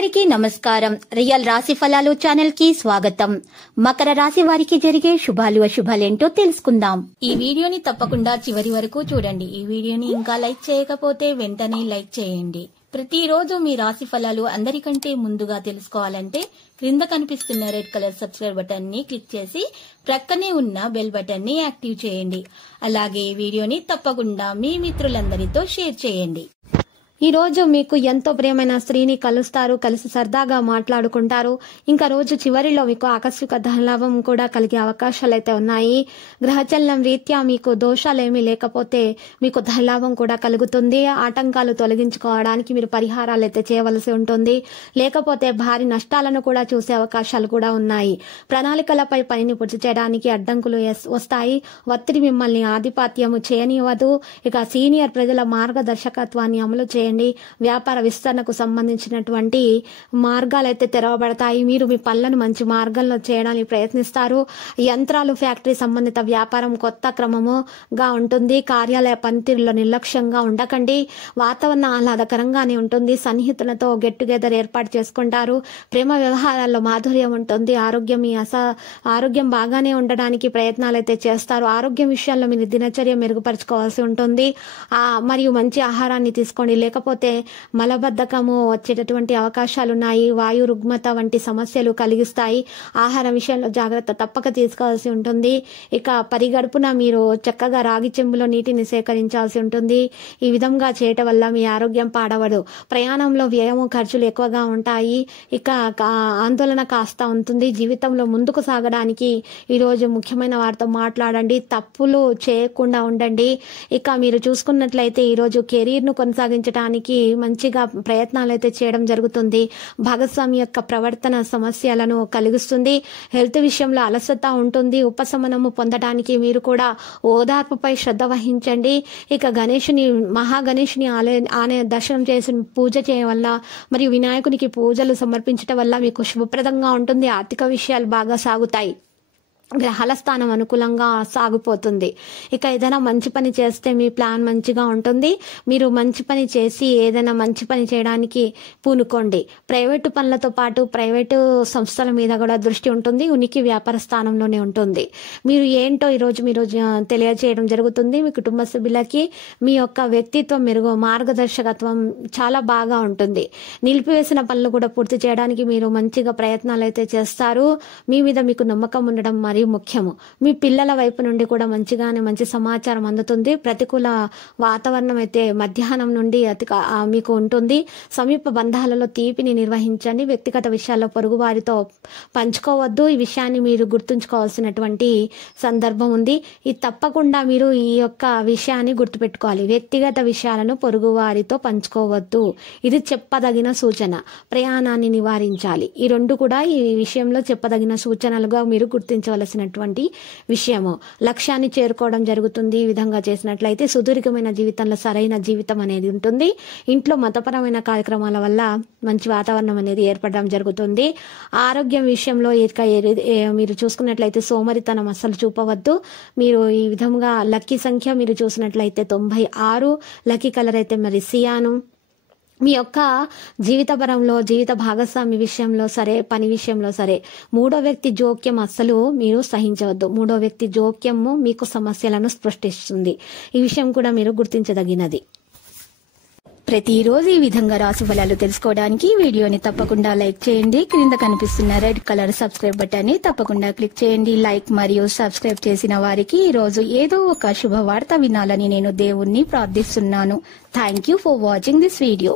అందరికీ నమస్కారం. రియల్ రాశి ఫలాలు ఛానల్ కి స్వాగతం. మకర రాశి వారికి జరిగే శుభాలు అశుభాలేంటో తెలుసుకుందాం. ఈ వీడియోని తప్పకుండా చివరి వరకు చూడండి. ఈ వీడియోని ఇంకా లైక్ చేయకపోతే వెంటనే లైక్ చేయండి. ప్రతిరోజు మీ రాశి ఫలాలు అందరికంటే ముందుగా తెలుసుకోవాలంటే క్రింద కనిపిస్తున్న రెడ్ కలర్ సబ్స్క్రైబ్ బటన్ ని క్లిక్ చేసి ప్రక్కనే ఉన్న బెల్ బటన్ ని యాక్టివ్ చేయండి. అలాగే ఈ వీడియోని తప్పకుండా మీ మిత్రులందరితో షేర్ చేయండి. ఈ రోజు మీకు ఎంతో ప్రియమైన స్త్రీని కలుస్తారు, కలిసి సరదాగా మాట్లాడుకుంటారు. ఇంకా రోజు చివరిలో మీకు ఆకస్మిక ధనలాభం కూడా కలిగే అవకాశాలు అయితే ఉన్నాయి. గ్రహచలనం రీత్యా మీకు దోషాలేమీ లేకపోతే మీకు ధనలాభం కూడా కలుగుతుంది. ఆటంకాలు తొలగించుకోవడానికి మీరు పరిహారాలు అయితే చేయవలసి ఉంటుంది. లేకపోతే భారీ నష్టాలను కూడా చూసే అవకాశాలు కూడా ఉన్నాయి. ప్రణాళికలపై పనిని పూర్తి చేయడానికి అడ్డంకులు వస్తాయి. ఒత్తిడి మిమ్మల్ని ఆధిపత్యము చేయనివ్వదు. ఇక సీనియర్ ప్రజల మార్గదర్శకత్వాన్ని అమలు చేయండి. వ్యాపార విస్తరణకు సంబంధించినటువంటి మార్గాలు అయితే తెరవబడతాయి. మీరు మీ పనులను మంచి మార్గంలో చేయడానికి ప్రయత్నిస్తారు. యంత్రాలు, ఫ్యాక్టరీ సంబంధిత వ్యాపారం కొత్త క్రమముగా ఉంటుంది. కార్యాలయ పనితీరులో నిర్లక్ష్యంగా ఉండకండి. వాతావరణం ఆహ్లాదకరంగానే ఉంటుంది. సన్నిహితులతో గెట్ టుగెదర్ ఏర్పాటు చేసుకుంటారు. ప్రేమ వ్యవహారాల్లో మాధుర్యం ఉంటుంది. ఆరోగ్యం బాగానే ఉండడానికి ప్రయత్నాలు అయితే చేస్తారు. ఆరోగ్యం విషయాల్లో మీరు దినచర్య మెరుగుపరచుకోవాల్సి ఉంటుంది. మరియు మంచి ఆహారాన్ని తీసుకోండి. లేకపోతే మలబద్ధకము వచ్చేటటువంటి అవకాశాలు ఉన్నాయి. వాయు రుగ్మత వంటి సమస్యలు కలిగిస్తాయి. ఆహారం విషయంలో జాగ్రత్త తప్పక తీసుకోవాల్సి ఉంటుంది. ఇక పరిగడుపున మీరు చక్కగా రాగి చెంబులో నీటిని సేకరించాల్సి ఉంటుంది. ఈ విధంగా చేయటం వల్ల మీ ఆరోగ్యం పాడవదు. ప్రయాణంలో వ్యయము, ఖర్చులు ఎక్కువగా ఉంటాయి. ఇక ఆందోళన కాస్త ఉంటుంది. జీవితంలో ముందుకు సాగడానికి ఈరోజు ముఖ్యమైన వారితో మాట్లాడండి. తప్పులు చేయకుండా ఉండండి. ఇక మీరు చూసుకున్నట్లయితే ఈరోజు కెరీర్ ను కొనసాగించడానికి మంచిగా ప్రయత్నాలు అయితే చేయడం జరుగుతుంది. భాగస్వామి యొక్క ప్రవర్తన సమస్యలను కలిగిస్తుంది. హెల్త్ విషయంలో అలసట ఉంటుంది. ఉపశమనము పొందడానికి మీరు కూడా ఓదార్పుపై శ్రద్ధ వహించండి. ఇక మహాగణేషుని ఆలయ దర్శనం చేసి పూజ చేయడం వల్ల మరియు వినాయకునికి పూజలు సమర్పించడం వల్ల మీకు శుభప్రదంగా ఉంటుంది. ఆర్థిక విషయాలు బాగా సాగుతాయి. గ్రహాల స్థానం అనుకూలంగా సాగిపోతుంది. ఇక ఏదైనా మంచి పని చేస్తే మీ ప్లాన్ మంచిగా ఉంటుంది. మీరు మంచి పని చేసి ఏదైనా మంచి పని చేయడానికి పూనుకోండి. ప్రైవేటు పనులతో పాటు ప్రైవేటు సంస్థల మీద కూడా దృష్టి ఉంటుంది. ఉనికి వ్యాపార స్థానంలోనే ఉంటుంది. మీరు ఏంటో ఈరోజు తెలియజేయడం జరుగుతుంది. మీ కుటుంబ సభ్యులకి మీ యొక్క వ్యక్తిత్వం మార్గదర్శకత్వం చాలా బాగా ఉంటుంది. నిలిపివేసిన పనులు కూడా పూర్తి చేయడానికి మీరు మంచిగా ప్రయత్నాలు అయితే చేస్తారు. మీ మీద మీకు నమ్మకం ఉండడం మరి ముఖ్యము. మీ పిల్లల వైపు నుండి కూడా మంచి సమాచారం అందుతుంది. ప్రతికూల వాతావరణం అయితే మధ్యాహ్నం నుండి మీకు ఉంటుంది. సమీప బంధాలలో తీపిని నిర్వహించండి. వ్యక్తిగత విషయాల్లో పొరుగు వారితో పంచుకోవద్దు. ఈ విషయాన్ని మీరు గుర్తుంచుకోవాల్సినటువంటి సందర్భం ఉంది. ఇది తప్పకుండా మీరు ఈ యొక్క విషయాన్ని గుర్తుపెట్టుకోవాలి. వ్యక్తిగత విషయాలను పొరుగు వారితో పంచుకోవద్దు. ఇది చెప్పదగిన సూచన. ప్రయాణాన్ని నివారించాలి. ఈ రెండు కూడా ఈ విషయంలో చెప్పదగిన సూచనలుగా మీరు గుర్తించవలసినటువంటి విషయము. లక్ష్యాన్ని చేరుకోవడం జరుగుతుంది. ఈ విధంగా చేసినట్లయితే సుదీర్ఘమైన జీవితంలో సరైన జీవితం అనేది ఉంటుంది. ఇంట్లో మతపరమైన కార్యక్రమాల వల్ల మంచి వాతావరణం అనేది ఏర్పడడం జరుగుతుంది. ఆరోగ్యం విషయంలో మీరు చూసుకున్నట్లయితే సోమరితనం అస్సలు చూపవద్దు. మీరు ఈ విధంగా లక్కీ సంఖ్య మీరు చూసినట్లయితే 96. లక్కీ కలర్ అయితే మరి సియాను. మీ యొక్క జీవిత భాగస్వామి విషయంలో సరే, పని విషయంలో సరే, మూడో వ్యక్తి జోక్యం అస్సలు మీరు సహించవద్దు. మూడో వ్యక్తి జోక్యము మీకు సమస్యలను సృష్టిస్తుంది. ఈ విషయం కూడా మీరు గుర్తించదగినది. ప్రతిరోజు ఈ విధంగా రాశి ఫలాలు తెలుసుకోవడానికి వీడియోని తప్పకుండా లైక్ చేయండి. క్రింద కనిపిస్తున్న రెడ్ కలర్ సబ్స్క్రైబ్ బటన్ ని తప్పకుండా క్లిక్ చేయండి. లైక్ మరియు సబ్స్క్రైబ్ చేసిన వారికి ఈ రోజు ఏదో ఒక శుభవార్త వినాలని నేను దేవుణ్ణి ప్రార్థిస్తున్నాను. Thank you for watching this video.